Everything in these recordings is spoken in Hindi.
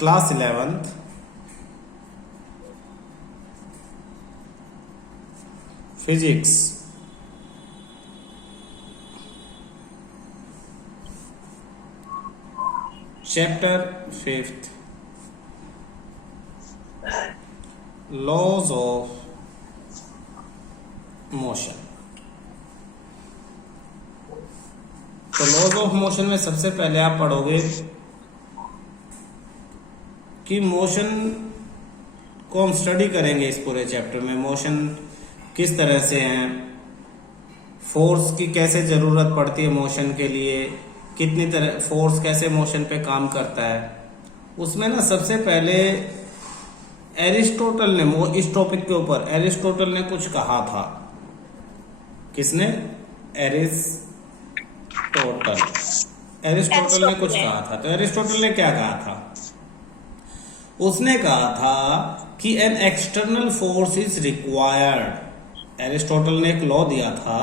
Class 11th physics chapter 5th laws of motion. तो लॉज ऑफ मोशन में सबसे पहले आप पढ़ोगे कि मोशन को हम स्टडी करेंगे इस पूरे चैप्टर में। मोशन किस तरह से हैं, फोर्स की कैसे जरूरत पड़ती है मोशन के लिए, कितनी तरह फोर्स कैसे मोशन पे काम करता है। उसमें ना सबसे पहले एरिस्टोटल ने इस टॉपिक के ऊपर एरिस्टोटल ने कुछ कहा था। किसने? एरिस्टोटल ने कुछ कहा था। तो एरिस्टोटल ने क्या कहा था? उसने कहा था कि an external force is required. Aristotle ने एक लॉ दिया था,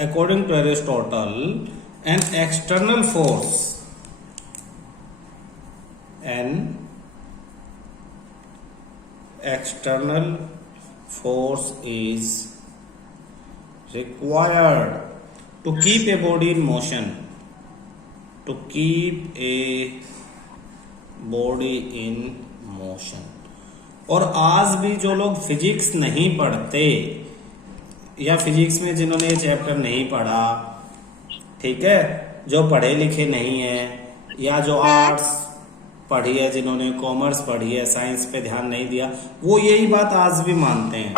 according to Aristotle an external force is required to keep a body in motion, to keep a body in motion। और आज भी जो लोग फिजिक्स नहीं पढ़ते या फिजिक्स में जिन्होंने ये चैप्टर नहीं पढ़ा, ठीक है, जो पढ़े लिखे नहीं है या जो आर्ट्स पढ़ी है, जिन्होंने कॉमर्स पढ़ी है, साइंस पे ध्यान नहीं दिया, वो यही बात आज भी मानते हैं।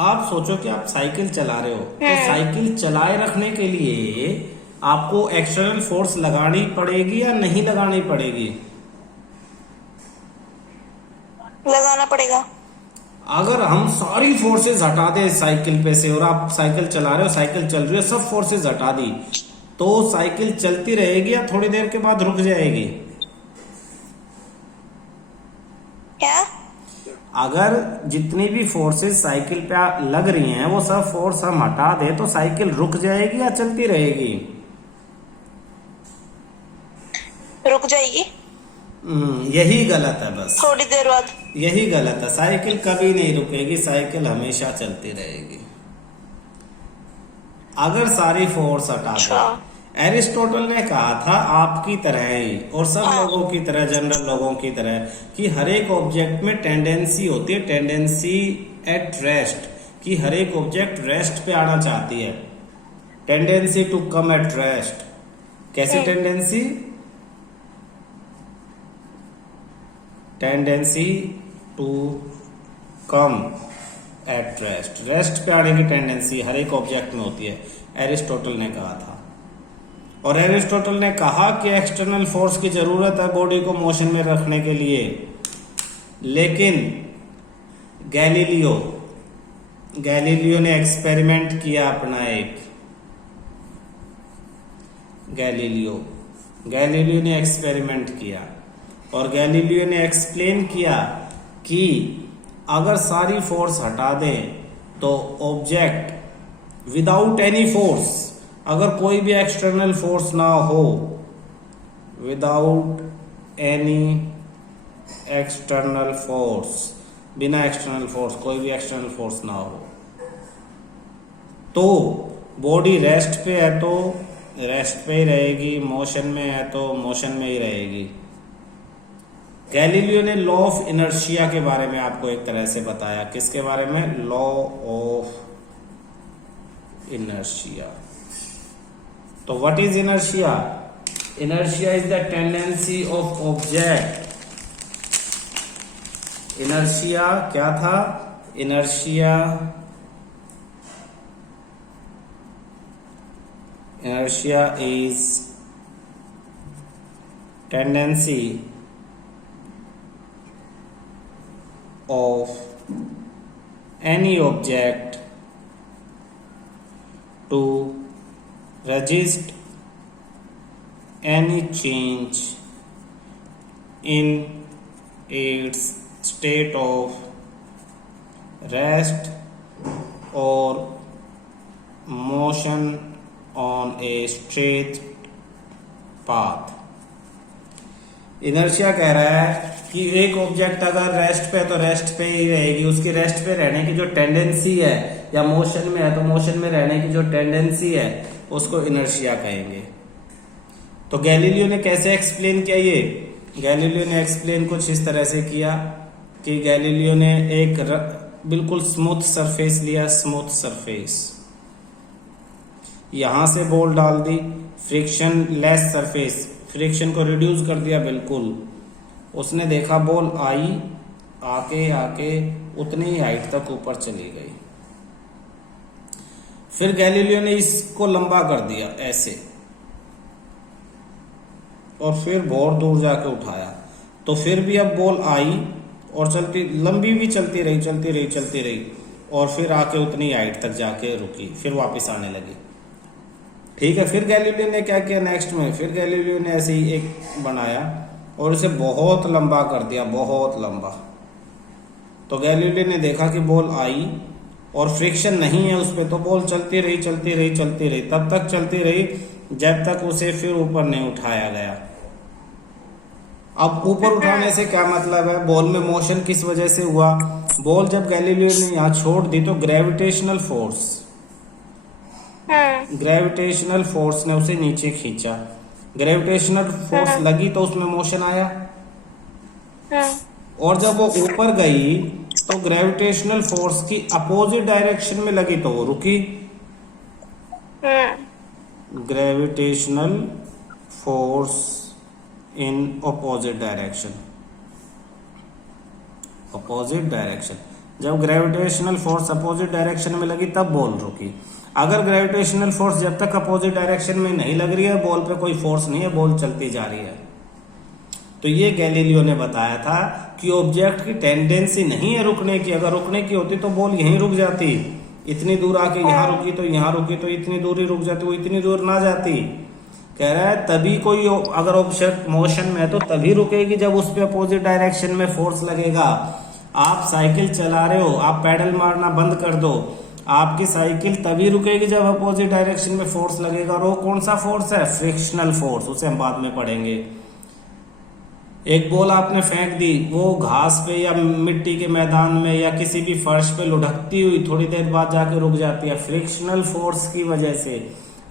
आप सोचो कि आप साइकिल चला रहे हो, तो साइकिल चलाए रखने के लिए आपको एक्सटर्नल फोर्स लगानी पड़ेगी या नहीं लगानी पड़ेगी? लगाना पड़ेगा। अगर हम सारी फोर्सेस हटा दें साइकिल पे से और आप साइकिल चला रहे हो, साइकिल चल रही है, सब फोर्सेस हटा दी, तो साइकिल चलती रहेगी या थोड़ी देर के बाद रुक जाएगी? क्या? अगर जितनी भी फोर्सेस साइकिल पे लग रही हैं वो सब फोर्स हम हटा दें तो साइकिल रुक जाएगी या चलती रहेगी? रुक जाएगी। यही गलत है, बस थोड़ी देर बाद। यही गलत है। साइकिल कभी नहीं रुकेगी, साइकिल हमेशा चलती रहेगी अगर सारी फोर्स हटा दें। एरिस्टोटल ने कहा था आपकी तरह ही और सब लोगों की तरह, जनरल लोगों की तरह, कि हर एक ऑब्जेक्ट में टेंडेंसी होती है, टेंडेंसी एट रेस्ट, कि हर एक ऑब्जेक्ट रेस्ट पे आना चाहती है, tendency to come at rest. कैसी tendency? Tendency to come at rest, rest पे आने की टेंडेंसी हर एक ऑब्जेक्ट में होती है, एरिस्टोटल ने कहा था। और एरिस्टोटल ने कहा कि एक्सटर्नल फोर्स की जरूरत है बॉडी को मोशन में रखने के लिए, लेकिन गैलीलियो ने एक्सपेरिमेंट किया अपना एक। गैलीलियो ने एक्सपेरिमेंट किया और गैलीलियो ने एक्सप्लेन किया कि अगर सारी फोर्स हटा दें तो ऑब्जेक्ट विदाउट एनी फोर्स, अगर कोई भी एक्सटर्नल फोर्स ना हो, विदाउट एनी एक्सटर्नल फोर्स, बिना एक्सटर्नल फोर्स, कोई भी एक्सटर्नल फोर्स ना हो, तो बॉडी रेस्ट पे है तो रेस्ट पे ही रहेगी, मोशन में है तो मोशन में ही रहेगी। गैलीलियो ने लॉ ऑफ इनर्शिया के बारे में आपको एक तरह से बताया। किसके बारे में? Law of inertia. तो what is inertia? Inertia is the tendency of object. Inertia क्या था? Inertia is tendency of any object to resist any change in its state of rest or motion on a straight path। Inertia कह रहा है कि एक ऑब्जेक्ट अगर रेस्ट पे है तो रेस्ट पे ही रहेगी, उसकी रेस्ट पे रहने की जो टेंडेंसी है, या मोशन में है तो मोशन में रहने की जो टेंडेंसी है उसको इनर्शिया कहेंगे। तो गैलीलियो ने कैसे एक्सप्लेन किया ये? गैलीलियो ने एक्सप्लेन कुछ इस तरह से किया कि गैलीलियो ने एक बिल्कुल स्मूथ सरफेस लिया, स्मूथ सरफेस, यहां से बॉल डाल दी, फ्रिक्शन लेस सरफेस, फ्रिक्शन को रिड्यूस कर दिया बिल्कुल। उसने देखा बॉल आई, आके आके उतनी ही हाइट तक ऊपर चली गई। फिर गैलीलियो ने इसको लंबा कर दिया ऐसे, और फिर बहुत दूर जाके उठाया, तो फिर भी अब बॉल आई और चलती, लंबी भी चलती रही चलती रही चलती रही, और फिर आके उतनी हाइट तक जाके रुकी, फिर वापस आने लगी। ठीक है, फिर गैलीलियो ने क्या किया नेक्स्ट में? फिर गैलीलियो ने ऐसे ही एक बनाया और इसे बहुत लंबा कर दिया, बहुत लंबा। तो गैलीलियो ने देखा कि बॉल आई और फ्रिक्शन नहीं है उस पर, तो बॉल चलती रही चलती रही चलती रही, तब तक चलती रही जब तक उसे फिर ऊपर नहीं उठाया गया। अब ऊपर उठाने से क्या मतलब है? बॉल में मोशन किस वजह से हुआ? बॉल जब गैलीलियो ने यहाँ छोड़ दी तो ग्रेविटेशनल फोर्स ने उसे नीचे खींचा, ग्रेविटेशनल फोर्स लगी तो उसमें मोशन आया, और जब वो ऊपर गई तो ग्रेविटेशनल फोर्स की अपोजिट डायरेक्शन में लगी तो वो रुकी। Gravitational force in opposite direction, opposite direction, जब ग्रेविटेशनल फोर्स अपोजिट डायरेक्शन में लगी तब बॉल रुकी। अगर ग्रेविटेशनल फोर्स जब तक अपोजिट डायरेक्शन में नहीं लग रही है, बॉल पे कोई फोर्स नहीं है, बॉल चलती जा रही है। तो ये गैलीलियो ने बताया था कि ऑब्जेक्ट की टेंडेंसी नहीं है रुकने की, अगर रुकने की होती तो बॉल यहीं रुक जाती, इतनी दूर आके यहाँ रुकी तो यहाँ रुकी, तो इतनी दूर ही रुक जाती, वो इतनी दूर ना जाती। कह रहा है तभी कोई अगर ऑब्जेक्ट मोशन में है तो तभी रुकेगी जब उस पर अपोजिट डायरेक्शन में फोर्स लगेगा। आप साइकिल चला रहे हो, आप पैडल मारना बंद कर दो, आपकी साइकिल तभी रुकेगी जब अपोजिट डायरेक्शन में फोर्स लगेगा, और वो कौन सा फोर्स है? फ्रिक्शनल फोर्स, उसे हम बाद में पढ़ेंगे। एक बॉल आपने फेंक दी, वो घास पे या मिट्टी के मैदान में या किसी भी फर्श पे लुढ़कती हुई थोड़ी देर बाद जाके रुक जाती है, फ्रिक्शनल फोर्स की वजह से।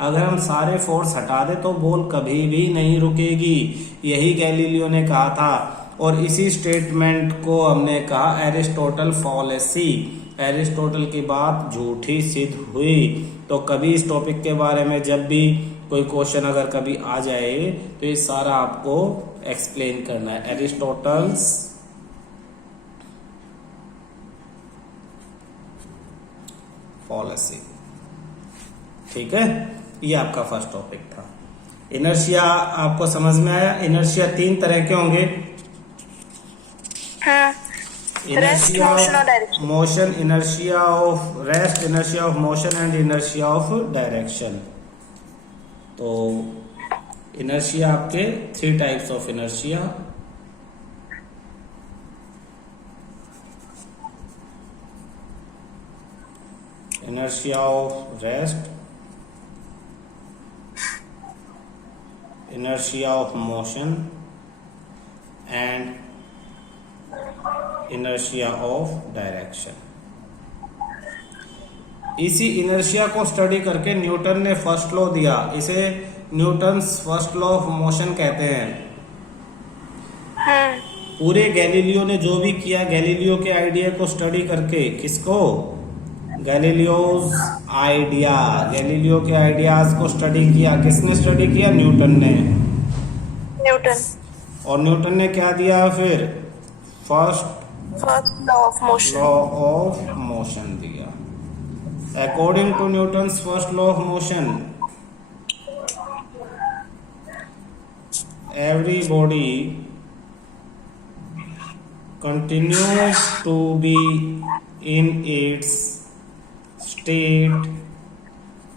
अगर हम सारे फोर्स हटा दे तो बॉल कभी भी नहीं रुकेगी, यही गैलीलियो ने कहा था। और इसी स्टेटमेंट को हमने कहा एरिस्टोटल फॉलेसी, एरिस्टोटल की बात झूठी सिद्ध हुई। तो कभी इस टॉपिक के बारे में जब भी कोई क्वेश्चन अगर कभी आ जाए तो ये सारा आपको एक्सप्लेन करना है। एरिस्टोटल्स फॉलेसी, ठीक है, ये आपका फर्स्ट टॉपिक था। इनर्शिया आपको समझ में आया? इनर्शिया तीन तरह के होंगे, inertia of motion, inertia of rest, inertia of motion and inertia of direction. तो इनर्शिया आपके 3 types of inertia, inertia of rest, inertia of motion and inertia of direction। इसी इनर्शिया को स्टडी करके न्यूटन ने फर्स्ट लॉ दिया, इसे Newton's first law of motion कहते हैं। पूरे गैलीलियो ने जो भी किया, गैलीलियो के आइडिया को स्टडी करके, किसको? गैलीलियोज आइडिया, गैलीलियो के आइडियाज को स्टडी किया। किसने स्टडी किया? न्यूटन ने। न्यूटन। और न्यूटन ने क्या दिया फिर? First law of motion, law of motion दिया। According to Newton's first law of motion, every body continues to be in its state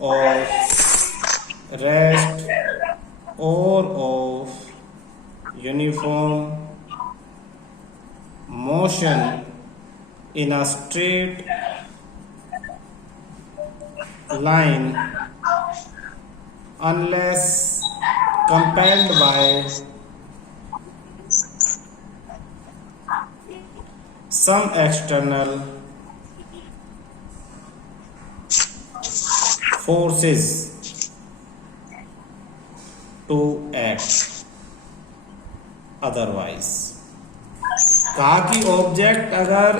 of rest or of uniform motion in a straight line unless compelled by some external forces to act otherwise। कहा कि ऑब्जेक्ट अगर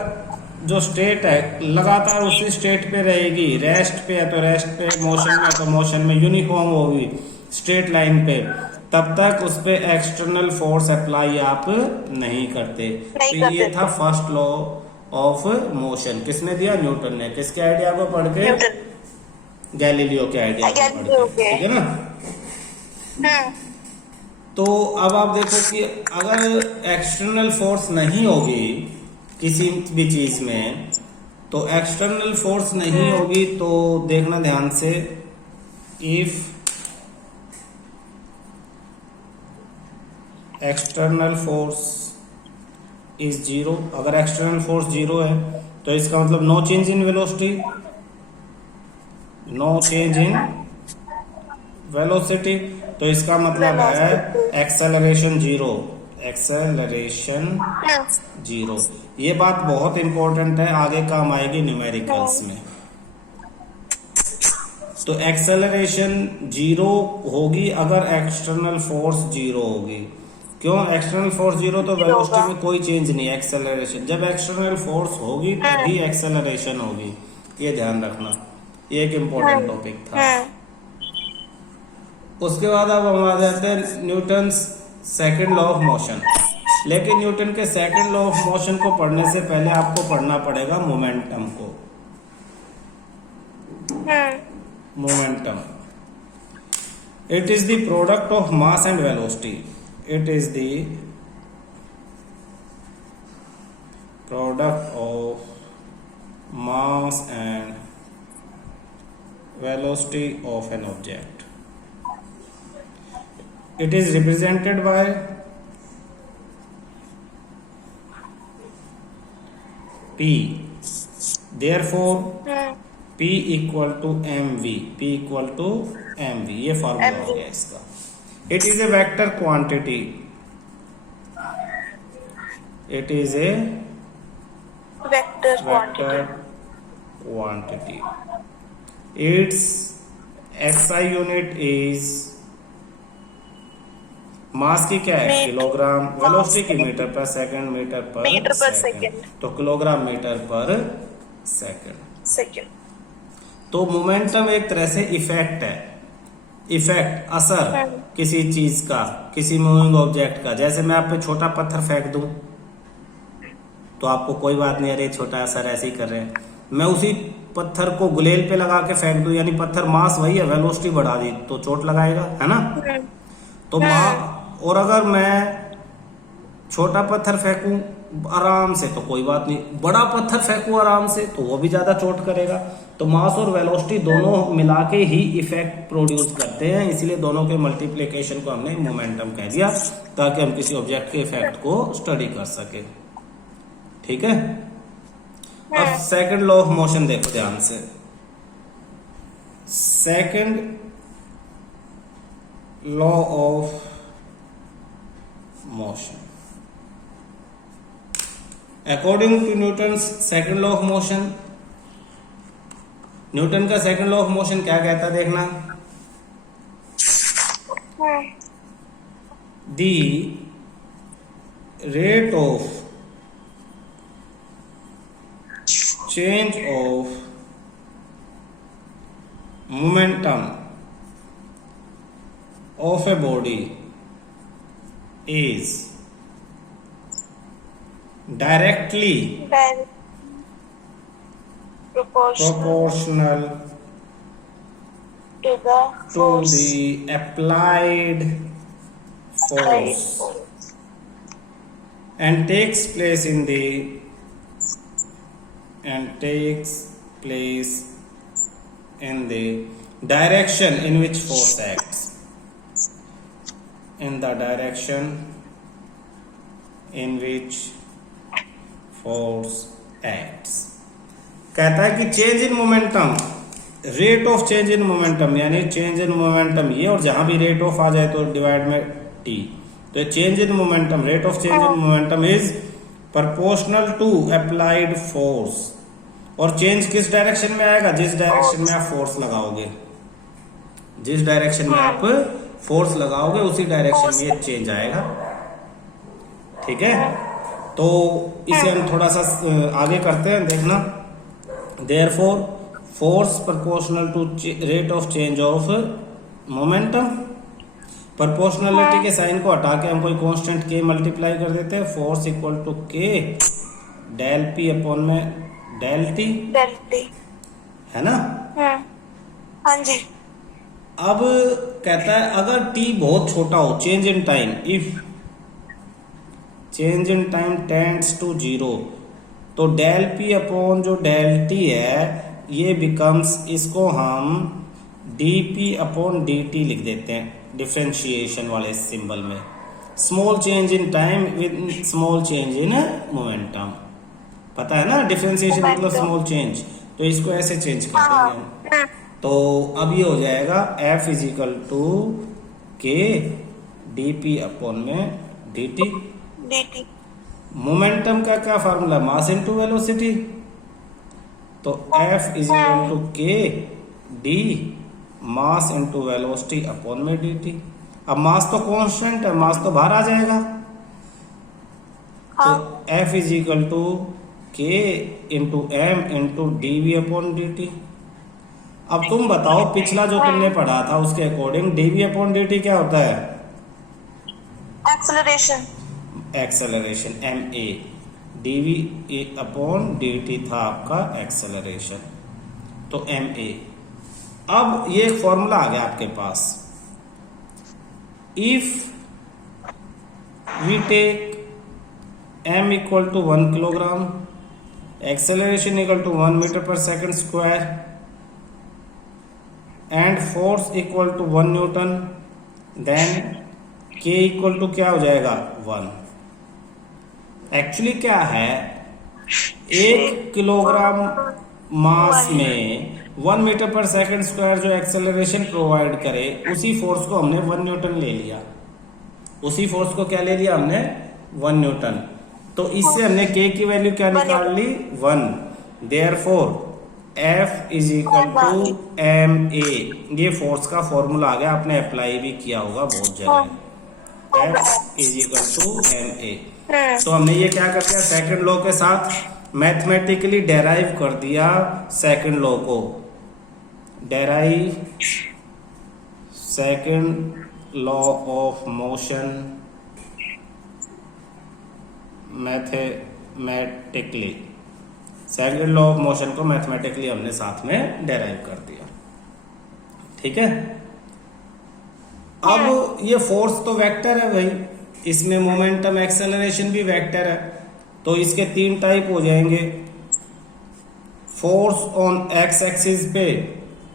जो स्टेट है लगातार उसी स्टेट पे रहेगी, रेस्ट पे है तो रेस्ट पे, मोशन में है तो मोशन में, यूनिफॉर्म होगी स्ट्रेट लाइन पे, तब तक उस पे एक्सटर्नल फोर्स अप्लाई आप नहीं करते। तो ये था फर्स्ट लॉ ऑफ मोशन। किसने दिया? न्यूटन ने। किसके आइडिया को पढ़ के? न्यूटन। गैलीलियो के आइडिया को पढ़ के, ठीक है ना। तो अब आप देखो कि अगर एक्सटर्नल फोर्स नहीं होगी किसी भी चीज में, तो एक्सटर्नल फोर्स नहीं होगी तो देखना ध्यान से, if external force is zero, अगर एक्सटर्नल फोर्स जीरो है तो इसका मतलब no change in velocity, no change in velocity, तो इसका मतलब है एक्सेलरेशन जीरो, एक्सेलरेशन जीरो। ये बात बहुत इंपॉर्टेंट है, आगे काम आएगी न्यूमेरिकल्स में। तो एक्सेलरेशन जीरो होगी अगर एक्सटर्नल फोर्स जीरो होगी। क्यों एक्सटर्नल फोर्स जीरो? तो वेलोसिटी में कोई चेंज नहीं, एक्सेलरेशन। जब एक्सटर्नल फोर्स होगी तभी एक्सेलरेशन होगी, ये ध्यान रखना। ये एक इम्पोर्टेंट टॉपिक था। उसके बाद अब हम आ जाते हैं Newton second law of motion. लेकिन न्यूटन के सेकंड लॉ ऑफ मोशन को पढ़ने से पहले आपको पढ़ना पड़ेगा मोमेंटम को। Momentum, it is the product of mass and velocity. It is the product of mass and velocity of an object. It is represented by P. Therefore, P equal to mv. P equal to mv. ये फॉर्मूला हो गया इसका। It is a vector quantity. It is a vector quantity. Its SI unit is, mass की क्या है? किलोग्राम, वेलोसिटी की metre per second, metre per second, तो किलोग्राम मीटर पर सेकंड। तो मोमेंटम एक तरह से इफेक्ट है, इफेक्ट, असर किसी चीज का, किसी मूविंग ऑब्जेक्ट का। जैसे मैं आप पे छोटा पत्थर फेंक दूं तो आपको कोई बात नहीं, अरे छोटा असर ऐसे ही कर रहे हैं। मैं उसी पत्थर को गुलेल पे लगा के फेंक दूं, यानी पत्थर मास वही है, वेलोसिटी बढ़ा दी तो चोट लगाएगा, है ना। तो और अगर मैं छोटा पत्थर फेंकूं आराम से तो कोई बात नहीं, बड़ा पत्थर फेंकूं आराम से तो वो भी ज्यादा चोट करेगा। तो मास और वेलोसिटी दोनों मिला के ही इफेक्ट प्रोड्यूस करते हैं, इसलिए दोनों के मल्टीप्लिकेशन को हमने मोमेंटम कह दिया, ताकि हम किसी ऑब्जेक्ट के इफेक्ट को स्टडी कर सके। ठीक है। अब सेकंड लॉ ऑफ मोशन देखो ध्यान से। Second law of motion, according to Newton second law of motion, Newton का सेकंड लॉ ऑफ मोशन क्या कहता है देखना। The rate of change of momentum of a body is directly proportional to the applied force and takes place in the direction in which force acts, in the direction in which force acts। कहता है कि change in momentum, rate of change in momentum, यानी चेंज इन मोमेंटम ये, और जहां भी रेट ऑफ आ जाए तो डिवाइड में टी, तो change in momentum, rate of change in momentum is proportional to applied force. और चेंज किस डायरेक्शन में आएगा? जिस डायरेक्शन में आप फोर्स लगाओगे, जिस डायरेक्शन में आप फोर्स लगाओगे उसी डायरेक्शन में ये चेंज आएगा। ठीक है, तो इसे हम थोड़ा सा आगे करते हैं, देखना। Therefore force proportional to rate of change of momentum. Proportionality के साइन को हटा के हम कोई कांस्टेंट के मल्टीप्लाई कर देते हैं। फोर्स इक्वल टू के डेल पी अपॉन में डेल टी, है ना। हाँ जी। अब कहता है अगर टी बहुत छोटा हो, change in time, if change in time tends to 0, तो डेल पी अपॉन जो डेल टी है ये बिकम्स, इसको हम D P upon D T लिख देते हैं डिफरेंशिएशन वाले सिंबल में। Small change in time with small change in momentum, पता है ना, डिफरेंशिएशन मतलब स्मॉल चेंज, तो इसको ऐसे चेंज कर देंगे हम। तो अब ये हो जाएगा F इज इक्वल टू के डी पी अपॉन में डी टी। मोमेंटम का क्या फार्मूला? Mass into velocity. तो F इज इक्वल टू के D mass into velocity upon में डी टी। अब मास तो कांस्टेंट है, मास तो बाहर आ जाएगा। तो F is equal to K into M into D V upon D T. अब तुम बताओ, पिछला जो तुमने पढ़ा था उसके according D V upon D T क्या होता है? Acceleration. Acceleration M A, D V upon D T था आपका एक्सेलरेशन, तो एम ए। अब ये एक फॉर्मूला आ गया आपके पास। If we take M equal to 1 kilogram, acceleration equal to 1 metre per second square and force equal to 1 newton, then K equal to क्या हो जाएगा? 1। एक्चुअली क्या है, 1 किलोग्राम मास में 1 मीटर पर सेकंड स्क्वायर जो एक्सेलरेशन प्रोवाइड करे, उसी फोर्स को हमने 1 न्यूटन ले लिया। उसी फोर्स को क्या ले लिया हमने? 1 न्यूटन। तो इससे हमने के की वैल्यू क्या निकाल ली? 1। Therefore F is equal to M A. ये फोर्स का फॉर्मूला आ गया, आपने अप्लाई भी किया होगा बहुत जगह। F is equal to M A. तो हमने ये क्या कर दिया, सेकंड लॉ के साथ मैथमेटिकली डेराइव कर दिया सेकंड लॉ को। Derive second law of motion mathematically. Second law of motion को मैथमेटिकली हमने साथ में डेराइव कर दिया। ठीक है, अब ये फोर्स तो वेक्टर है भाई, इसमें मोमेंटम एक्सेलरेशन भी वेक्टर है, तो इसके 3 टाइप हो जाएंगे। फोर्स ऑन एक्स एक्सिस पे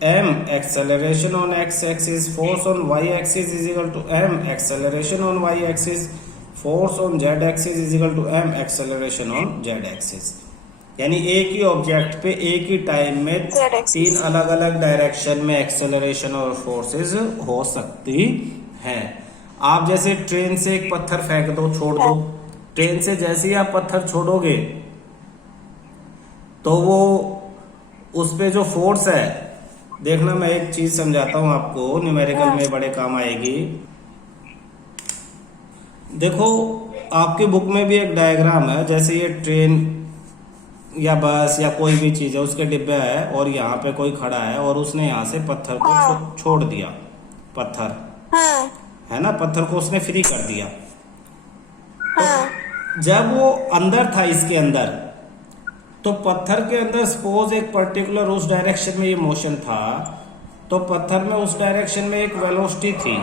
m, acceleration on X axis. Force on Y axis is equal to m, acceleration on Y axis. Force on Z axis is equal to m, acceleration on Z axis. यानी एक ही ऑब्जेक्ट पे एक ही टाइम में 3 अलग अलग डायरेक्शन में एक्सेलरेशन और फोर्सेस हो सकती हैं। आप जैसे ट्रेन से एक पत्थर फेंक दो, छोड़ दो, ट्रेन से जैसे ही आप पत्थर छोड़ोगे तो वो उस पे जो फोर्स है, देखना मैं एक चीज समझाता हूं आपको, न्यूमेरिकल में बड़े काम आएगी। देखो आपकी बुक में भी एक डायग्राम है, जैसे ये ट्रेन या बस या कोई भी चीज है, उसके डिब्बे है और यहाँ पे कोई खड़ा है और उसने यहाँ से पत्थर को छोड़ दिया। पत्थर है ना, पत्थर को उसने फ्री कर दिया। तो जब वो अंदर था इसके अंदर, तो पत्थर के अंदर सपोज एक पर्टिकुलर उस डायरेक्शन में ये मोशन था, तो पत्थर में उस डायरेक्शन में एक वेलोसिटी थी,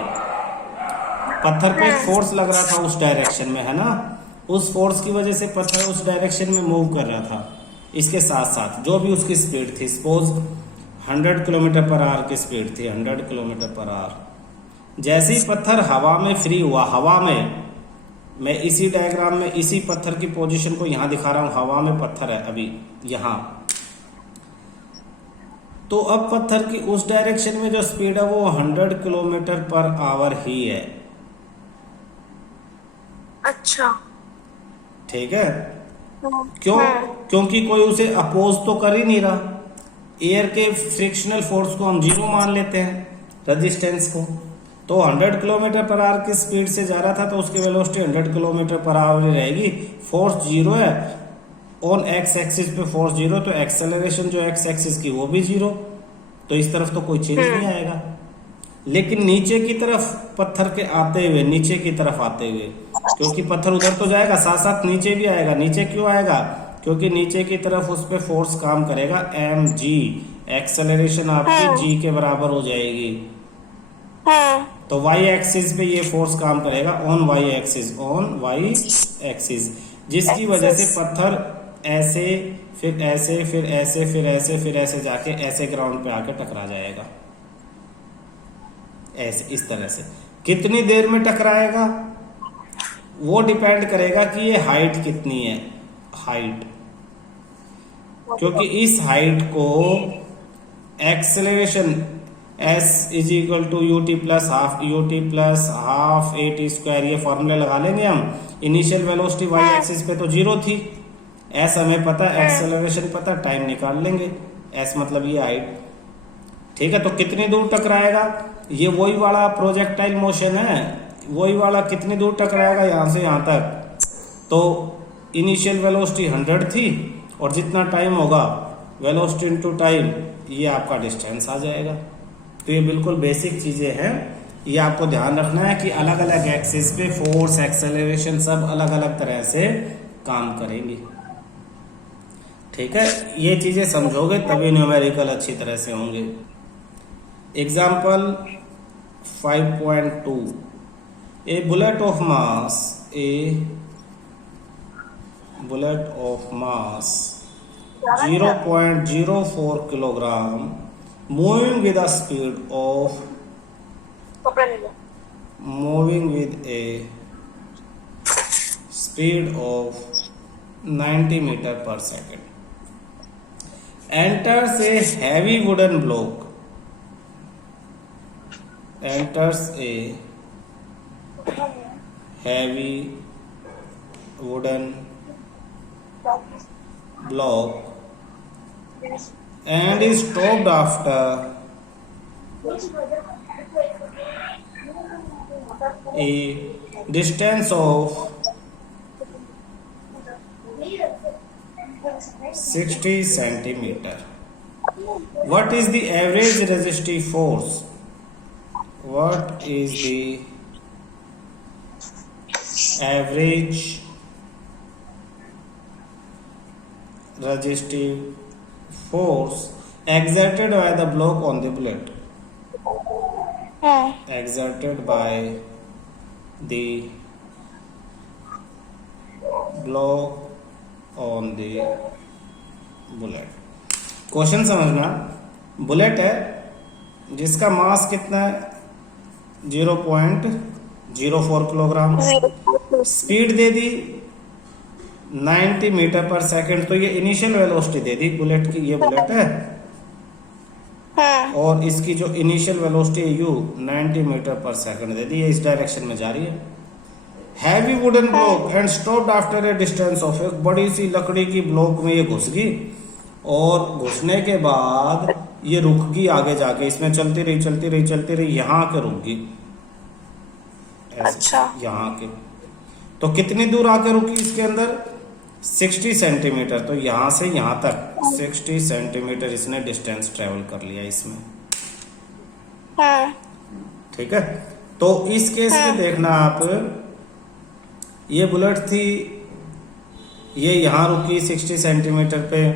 पत्थर पे एक फोर्स लग रहा था उस डायरेक्शन में, है ना। उस फोर्स की वजह से पत्थर उस डायरेक्शन में मूव कर रहा था। इसके साथ साथ जो भी उसकी स्पीड थी, सपोज 100 किलोमीटर पर आवर की स्पीड थी, 100 किलोमीटर पर आवर। जैसे ही पत्थर हवा में फ्री हुआ, हवा में, मैं इसी डायग्राम में इसी पत्थर की पोजीशन को यहाँ दिखा रहा हूँ, हवा में पत्थर है अभी यहाँ। तो अब पत्थर की उस डायरेक्शन में जो स्पीड है वो 100 किलोमीटर पर आवर ही है। अच्छा, ठीक है, क्यों? क्योंकि कोई उसे अपोज तो कर ही नहीं रहा। एयर के फ्रिक्शनल फोर्स को हम जीरो मान लेते हैं, रेजिस्टेंस को। तो 100 किलोमीटर पर आवर की स्पीड से जा रहा था तो उसकी वेलोसिटी 100 किलोमीटर पर आवर ही रहेगी। फोर्स जीरो है, ऑन एक्स एक्सिस पे फोर्स जीरो, तो एक्सेलरेशन जो एक्स एक्सिस की वो भी जीरो। तो इस तरफ तो कोई चेंज नहीं आएगा। लेकिन नीचे की तरफ पत्थर के आते हुए, नीचे की तरफ आते हुए, क्योंकि पत्थर उधर तो जाएगा, साथ साथ नीचे भी आएगा। नीचे क्यों आएगा? क्योंकि नीचे की तरफ उस पे फोर्स काम करेगा एम जी, एक्सेलरेशन आपकी जी के बराबर हो जाएगी। तो वाई एक्सिस पे ये फोर्स काम करेगा, on Y axis, on Y axis, जिसकी वजह से पत्थर ऐसे, फिर ऐसे, फिर ऐसे, फिर ऐसे, फिर ऐसे जाके ऐसे ग्राउंड पे आके टकरा जाएगा। ऐसे, इस तरह से। कितनी देर में टकराएगा वो डिपेंड करेगा कि ये हाइट कितनी है, हाइट। क्योंकि इस हाइट को acceleration s is equal to U T plus half A T square, ये फॉर्मूले लगा लेंगे हम। इनिशियल वेलोसिटी वाई एक्सिस पे तो जीरो थी, s हमें पता, एक्सेलरेशन पता, टाइम निकाल लेंगे। s मतलब ये हाइट, ठीक है। तो कितनी दूर टकराएगा? ये वही वाला प्रोजेक्टाइल मोशन है, वही वाला। कितनी दूर टकराएगा? यहाँ से यहाँ तक। तो इनिशियल वेलोसिटी 100 थी, और जितना टाइम होगा वेलोसिटी इनटू टाइम, ये आपका डिस्टेंस आ जाएगा। तो ये बिल्कुल बेसिक चीजें हैं, ये आपको ध्यान रखना है कि अलग अलग एक्सिस पे फोर्स, एक्सेलरेशन सब अलग अलग तरह से काम करेंगी, ठीक है। ये चीजें समझोगे तभी न्यूमेरिकल अच्छी तरह से होंगे। Example 5.2, A bullet of mass, bullet of mass 0.04 kilogram moving with a speed of 90 meter per second enters a heavy wooden block, and is stopped after a distance of 60 centimeter. What is the average resistive force? What is the average resistive force exerted by the block on the bullet? Exerted by the block on the bullet. Question समझना, बुलेट है जिसका मास कितना है 0.04 किलोग्राम, स्पीड दे दी 90 मीटर पर सेकंड। तो ये इनिशियल वेलोसिटी दे दी बुलेट की, ये बुलेट है, और इसकी जो इनिशियल वेलोसिटी है u 90 मीटर पर सेकंड दे दी, ये इस डायरेक्शन में जा रही है। Heavy wooden block and stopped after a distance of, एक बड़ी सी लकड़ी की ब्लॉक में ये घुस गई, और घुसने के बाद ये रुक गई आगे जाके, इसमें चलती रही, यहाँ आके रुक गई। अच्छा। यहाँ के तो कितनी दूर आके रुकी इसके अंदर? 60 सेंटीमीटर। तो यहाँ से यहाँ तक 60 सेंटीमीटर इसने डिस्टेंस ट्रेवल कर लिया इसमें, ठीक है। तो इस केस में देखना आप, ये बुलेट थी, ये यहाँ रुकी 60 सेंटीमीटर पे।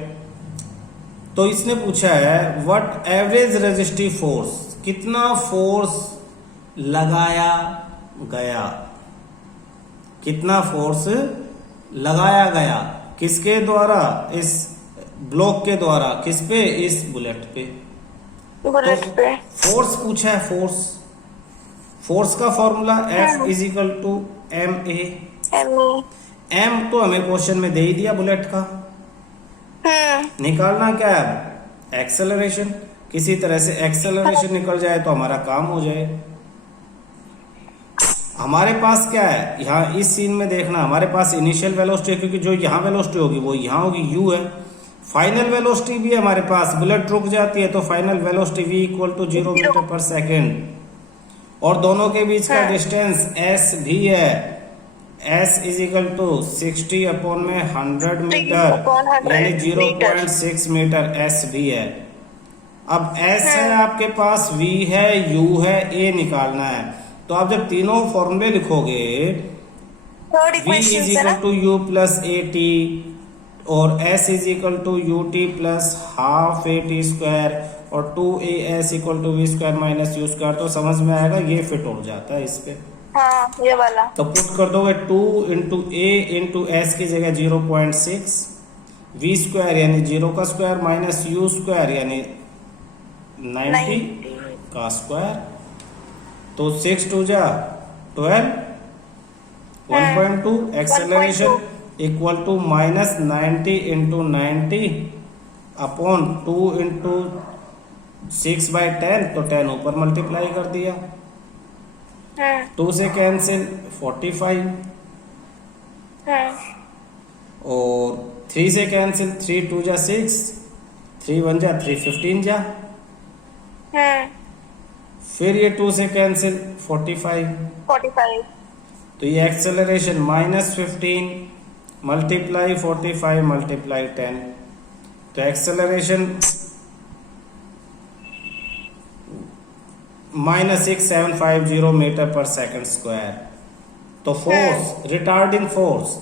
तो इसने पूछा है व्हाट एवरेज रेजिस्टिव फोर्स, कितना फोर्स लगाया गया, कितना फोर्स लगाया गया, किसके द्वारा? इस ब्लॉक के द्वारा। किस पे? इस बुलेट पे। तो फोर्स पूछा है, फोर्स का formula F is equal to ma। m तो हमें क्वेश्चन में दे ही दिया बुलेट का। निकालना क्या है? एक्सेलरेशन। किसी तरह से एक्सेलरेशन निकल जाए तो हमारा काम हो जाए। हमारे पास क्या है, यहाँ इस सीन में देखना, हमारे पास इनिशियल वेलोसिटी है क्योंकि जो यहाँ वेलोसिटी होगी वो यहाँ होगी, u है। फाइनल वेलोसिटी भी है हमारे पास, बुलेट रुक जाती है तो final velocity v equal to 0 metre पर सेकेंड, और दोनों के बीच का डिस्टेंस s भी है, s is equal to 60 upon में 100 मीटर यानी 0.6 मीटर s भी है। अब s है आपके पास, v है, u है, a निकालना है। तो आप जब तीनों फॉर्मूले लिखोगे, थर्ड v इक्वेशन इज से इक्वल ना, to u plus A T और s is equal to U T plus half A T square और 2as equal to V square minus U square, तो समझ में आएगा, ये फिट हो जाता है इस पे। हाँ ये वाला। तो पुट कर दोगे 2 इंटू ए इंटू एस की जगह 0.6, वी स्क्वायर यानी 0 का स्क्वायर माइनस यू स्क्वायर यानी 90 का स्क्वायर, तो 6 टू जा 12, 1.2 acceleration equal to minus 90 into 90 upon 2 into 6/10, तो 10 ऊपर मल्टीप्लाई कर दिया, 2 से कैंसिल 45 और 3 से कैंसिल, 3 2 जा 6, 3 1 जा 3, 15 जा, फिर ये 2 से कैंसिल 45, 45 तो ये एक्सेलरेशन माइनस 15 मल्टीप्लाई 45 मल्टीप्लाई 10, तो acceleration -6750 metre per second square. तो force, retarding force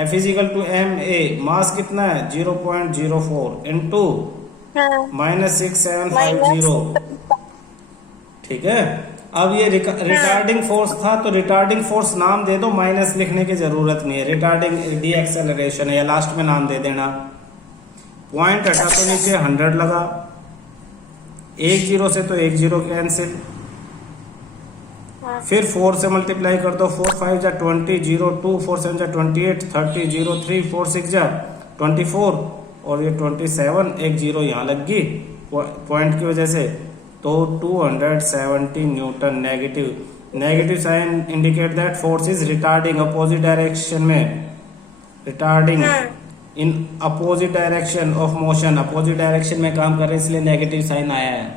F equal to M A, mass कितना है 0.04 इंटू -6750, ठीक है। अब ये रिटार्डिंग फोर्स था, तो रिटार्डिंग फोर्स नाम दे दो, माइनस लिखने की जरूरत नहीं है, रिटार्डिंग डी एक्सेलरेशन है, या लास्ट में नाम दे देना। पॉइंट हटा तो नीचे 100 लगा, 1 0 से तो 1 0 कैंसिल, फिर 4 से मल्टीप्लाई कर दो, 4 5 जा 20, 0 2 4 7 जा 28, 30 0 3 4 6 जा 24 और ये 27, एक 0 यहाँ लग गई पॉइंट की वजह से, तो 270 newton. Negative sign indicate that force is retarding opposite direction में, retarding in opposite direction of motion, opposite direction में काम कर रहे हैं इसलिए नेगेटिव साइन आया है।